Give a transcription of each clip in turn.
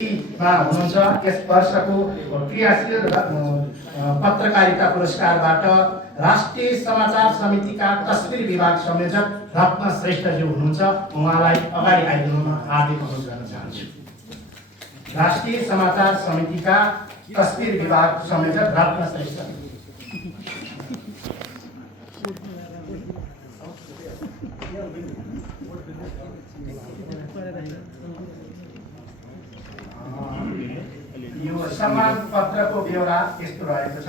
हुनुहुन्छ। यस वर्षको क्रियाशील पत्रकारिता पुरस्कारबाट राष्ट्रिय समाचार समितिका तस्बिर विभाग संयोजक रत्न श्रेष्ठज्यू हुनुहुन्छ। उहाँलाई अगाडि आइदिनुमा हार्दिक अनुरोध गर्न चाहन्छु। राष्ट्रिय समाचार समितिका तस्बिर विभाग संयोजक रत्न श्रेष्ठ। यो सम्मान पत्रको ब्यौरा यस्तो रहेको छ।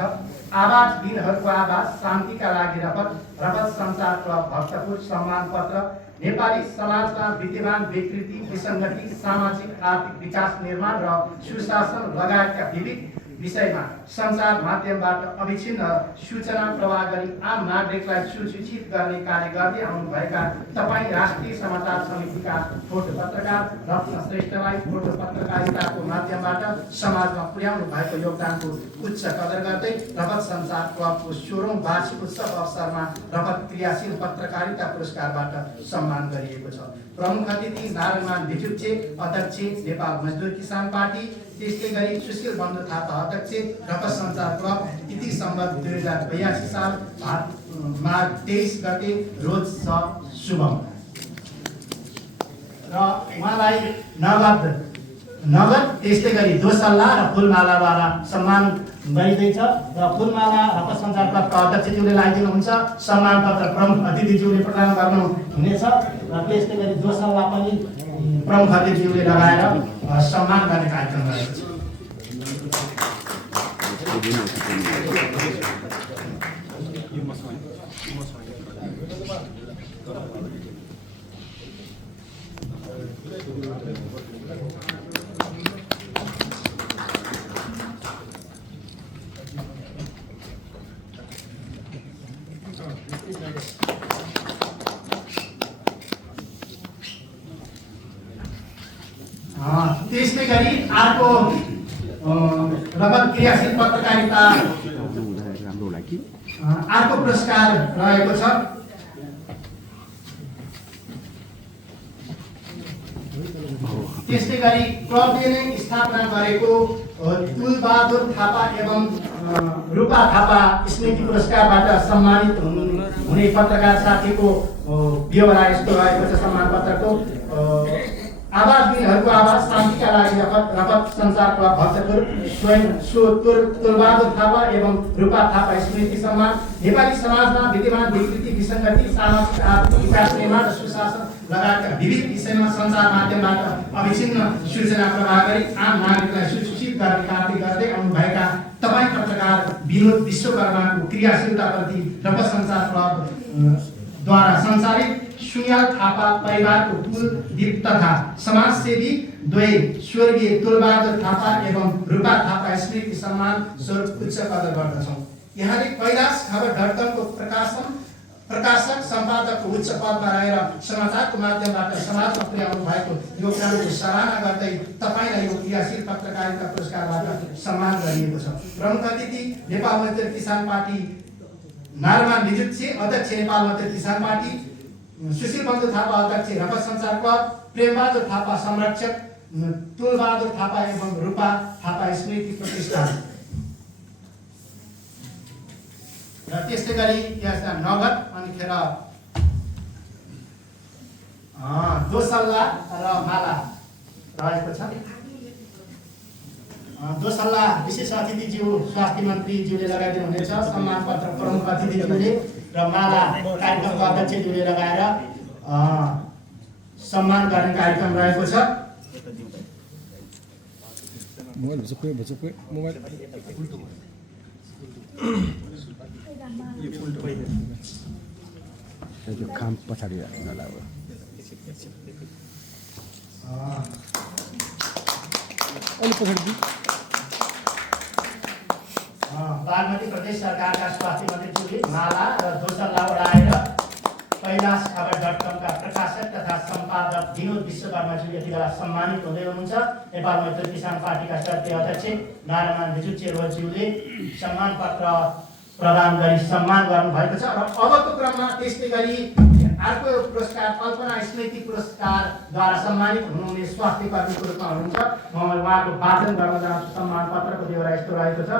आवाज दिनहरूको आवाज, शान्तिका लागि रगत संसार क्लब भक्तपुर सम्मान पत्र नेपाली समाजमा विद्यमान विकृति, विसङ्गति, सामाजिक आर्थिक विकास, निर्माण र सुशासन लगायतका विविध विषयमा सञ्चार माध्यमबाट अविच्छिन्न सूचना प्रवाह गरी आम नागरिकलाई सुसूचित गर्ने कार्य गर्दै आउनुभएका तपाईँ राष्ट्रिय समाचार समितिका फोटो पत्रकार रत्न श्रेष्ठलाई फोटो पत्रकारिताको माध्यमबाट समाजमा पुर्याउनु भएको योगदानको उच्च कदर गर्दै रगत संसार क्लबको 16औं वार्षिक उत्सव अवसरमा रगत क्रियाशील पत्रकारिता पुरस्कारबाट सम्मान गरिएको छ। प्रमुख अतिथि नारायण भिजुक्चे, अध्यक्ष नेपाल मजदुर किसान पार्टी, त्यस्तै गरी सुशील बन्धु थापा अध्यक्ष रगत संसार क्लब इति सम्बत 2082 साल माघ 23 गते रोज छ शुभम। र उहाँलाई नगद त्यस्तै गरी दोसल्ला र फुलमालाद्वारा सम्मान गरिँदैछ। र फुलमाला रगत संसार क्लबका अध्यक्षज्यूले लगाइदिनुहुन्छ। सम्मान पत्र प्रमुख अतिथिज्यूले प्रदान गर्नुहुनेछ र त्यस्तै गरी दोसल्ला पनि प्रमुख अतिथिज्यूले लगाएर सम्मान गर्ने कार्यक्रम रहेको छ। त्यस्तै गरी अर्को रगत क्रियाशील पत्रकारिता अर्को पुरस्कार रहेको छ। त्यस्तै गरी क्लबले नै स्थापना गरेको तुलबहादुर थापा एवं रूपा थापा स्मृति पुरस्कारबाट सम्मानित हुने पत्रकार साथीको ब्यौरा यस्तो रहेको छ। सम्मान पत्रको आवाज दिनहरूको आवाज, शान्तिका लागि रगत संसार क्लब भक्तपुर स्वयं तुलबहादुर थापा एवं रूपा थापा स्मृति सम्मान नेपाली समाजमा विद्यमान विकृति, विसङ्गति, सामाजिक आर्थिक विकास, निर्माण र सुशासन लगायतका विविध विषयमा सञ्चार माध्यमबाट अविच्छिन्न सूचना प्रवाह गरी आम नागरिकलाई सुसूचित गर्ने कार्य गर्दै आउनुभएका तपाईँ पत्रकार विनोद विश्वकर्माको क्रियाशीलताप्रति रगत संसार क्लबद्वारा सञ्चालित सुनियाल थापा परिवारको कुलदीप तथा समाजसेवी द्वय स्वर्गीय तुलबहादुर थापा एवं रूपा थापा स्मृति सम्मान स्वरूप उच्च कदर गर्दछौँ। यहाँले कैलाश खबर डटकमको प्रकाशक सम्पादकको उच्च पदमा रहेर समाचारको माध्यमबाट समाजमा पुर्याउनु भएको योगदानको सराहना गर्दै तपाईँलाई यो क्रियाशील पत्रकारिता पुरस्कारबाट सम्मान गरिएको छ। प्रमुख अतिथि नेपाल मजदुर किसान पार्टी नारायण भिजुक्चे, अध्यक्ष नेपाल मजदुर किसान पार्टी, सुशील बन्धु थापा अध्यक्ष रगत संसार क्लब, प्रेमबहादुर थापा संरक्षक, तुलबहादुर थापा एवं रूपा थापा स्मृति प्रतिष्ठान। र त्यस्तै गरी यसका नगद अनि खेर दोसल्ला र माला रहेको छ। दोसल्ला विशेष अतिथिज्यू स्वास्थ्य मन्त्रीज्यूले लगाइदिनु हुनेछ। सम्मान पत्र प्रमुख अतिथिज्यूले र माला कार्यक्रमको अध्यक्षज्यूले लगाएर सम्मान गर्ने कार्यक्रम रहेको छ। काम पछाडि बागमती प्रदेश सरकारका स्वास्थ्य मन्त्रीज्यूले माला र दोसल्ला ओढाएर कैलाश खबर डटकमका प्रकाशक तथा सम्पादक विनोद विश्वकर्माज्यू यति बेला सम्मानित हुँदै हुनुहुन्छ। नेपाल मजदुर किसान पार्टीका सदस्य अध्यक्ष नारायण भिजुक्चे रोज्यूले सम्मान पत्र प्रदान गरी सम्मान गर्नुभएको छ। र अबको क्रममा त्यस्तै गरी अर्को पुरस्कार कल्पना स्मृति पुरस्कारद्वारा सम्मानित हुनुहुने स्वास्थ्य कर्मीको रूपमा हुनुहुन्छ। म उहाँको वाचन गर्न चाहन्छु। सम्मान पत्रको बेहोरा यस्तो रहेको छ।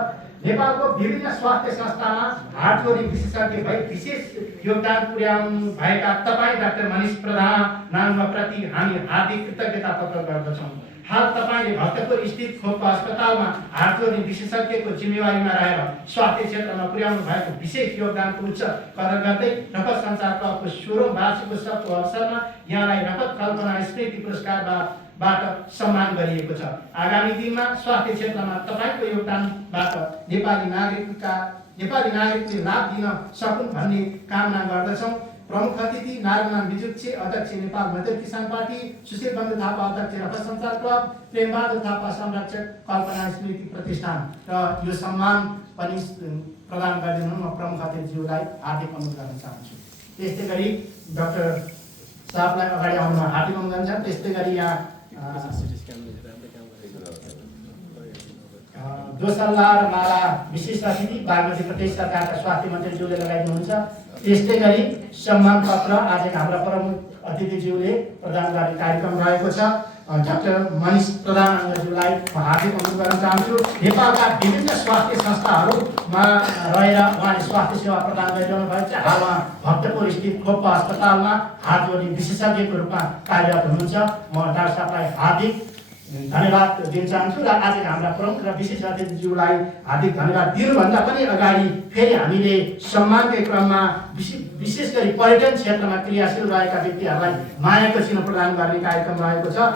नेपालको विभिन्न स्वास्थ्य संस्थामा हार्ट जोडी विशेषज्ञ भई विशेष योगदान पुर्याउनु भएका तपाईँ डाक्टर मनिष प्रधानप्रति हामी हार्दिक कृतज्ञता प्रकट गर्दछौँ। हाल तपाईँले भक्तपुर स्थित खोप अस्पतालमा हार्ट जोडी विशेषज्ञको जिम्मेवारीमा रहेर स्वास्थ्य क्षेत्रमा पुर्याउनु भएको विशेष योगदानको उच्च कदर गर्दै रगत सञ्चार क्लबको 16औं वार्षिक उत्सवको अवसरमा यहाँलाई रगत कल्पना स्मृति पुरस्कारबाट सम्मान गरिएको छ। आगामी दिनमा स्वास्थ्य क्षेत्रमा तपाईँको योगदानबाट नेपाली नागरिकले लाभ दिन सकुन् भन्ने कामना गर्दछौँ। प्रमुख अतिथि नारायण बिजुक्छे अध्यक्ष नेपाल मजदुर किसान पार्टी, सुशील बन्धु थापा अध्यक्ष रगत सञ्चार क्लब, प्रेमबहादुर थापा संरक्षक कल्पना स्मृति प्रतिष्ठान र यो सम्मान पनि प्रदान गरिदिनु म प्रमुख अतिथिज्यूलाई हार्दिक अनुरोध गर्न चाहन्छु। त्यस्तै गरी डाक्टर साहबलाई अगाडि आउनमा हार्दिक अनुरोध छ। त्यस्तै गरी यहाँ दोसल्ला र माला विशिष्ट अतिथि बागमती प्रदेश सरकारका स्वास्थ्य मन्त्रीज्यूले लगाइदिनुहुन्छ। त्यस्तै गरी सम्मान पत्र आज हाम्रा प्रमुख अतिथिज्यूले प्रदान गर्ने कार्यक्रम रहेको छ। डाक्टर मनिष प्रधानज्यूलाई म हार्दिक अनुरोध गर्न चाहन्छु। नेपालका विभिन्न स्वास्थ्य संस्थाहरूमा रहेर उहाँले स्वास्थ्य सेवा प्रदान गरिरहनु भएको छ। हाल उहाँ भक्तपुर स्थित खोप अस्पतालमा हार्ट जोडी विशेषज्ञको रूपमा कार्यरत हुनुहुन्छ। म डाक्टर साहबलाई हार्दिक धन्यवाद दिन चाहन्छु र आज हाम्रा प्रमुख र विशेष अतिथिज्यूलाई हार्दिक धन्यवाद दिनुभन्दा पनि अगाडि फेरि हामीले सम्मानकै क्रममा विशेष गरी पर्यटन क्षेत्रमा क्रियाशील रहेका व्यक्तिहरूलाई मायाको चिह्न प्रदान गर्ने कार्यक्रम रहेको छ।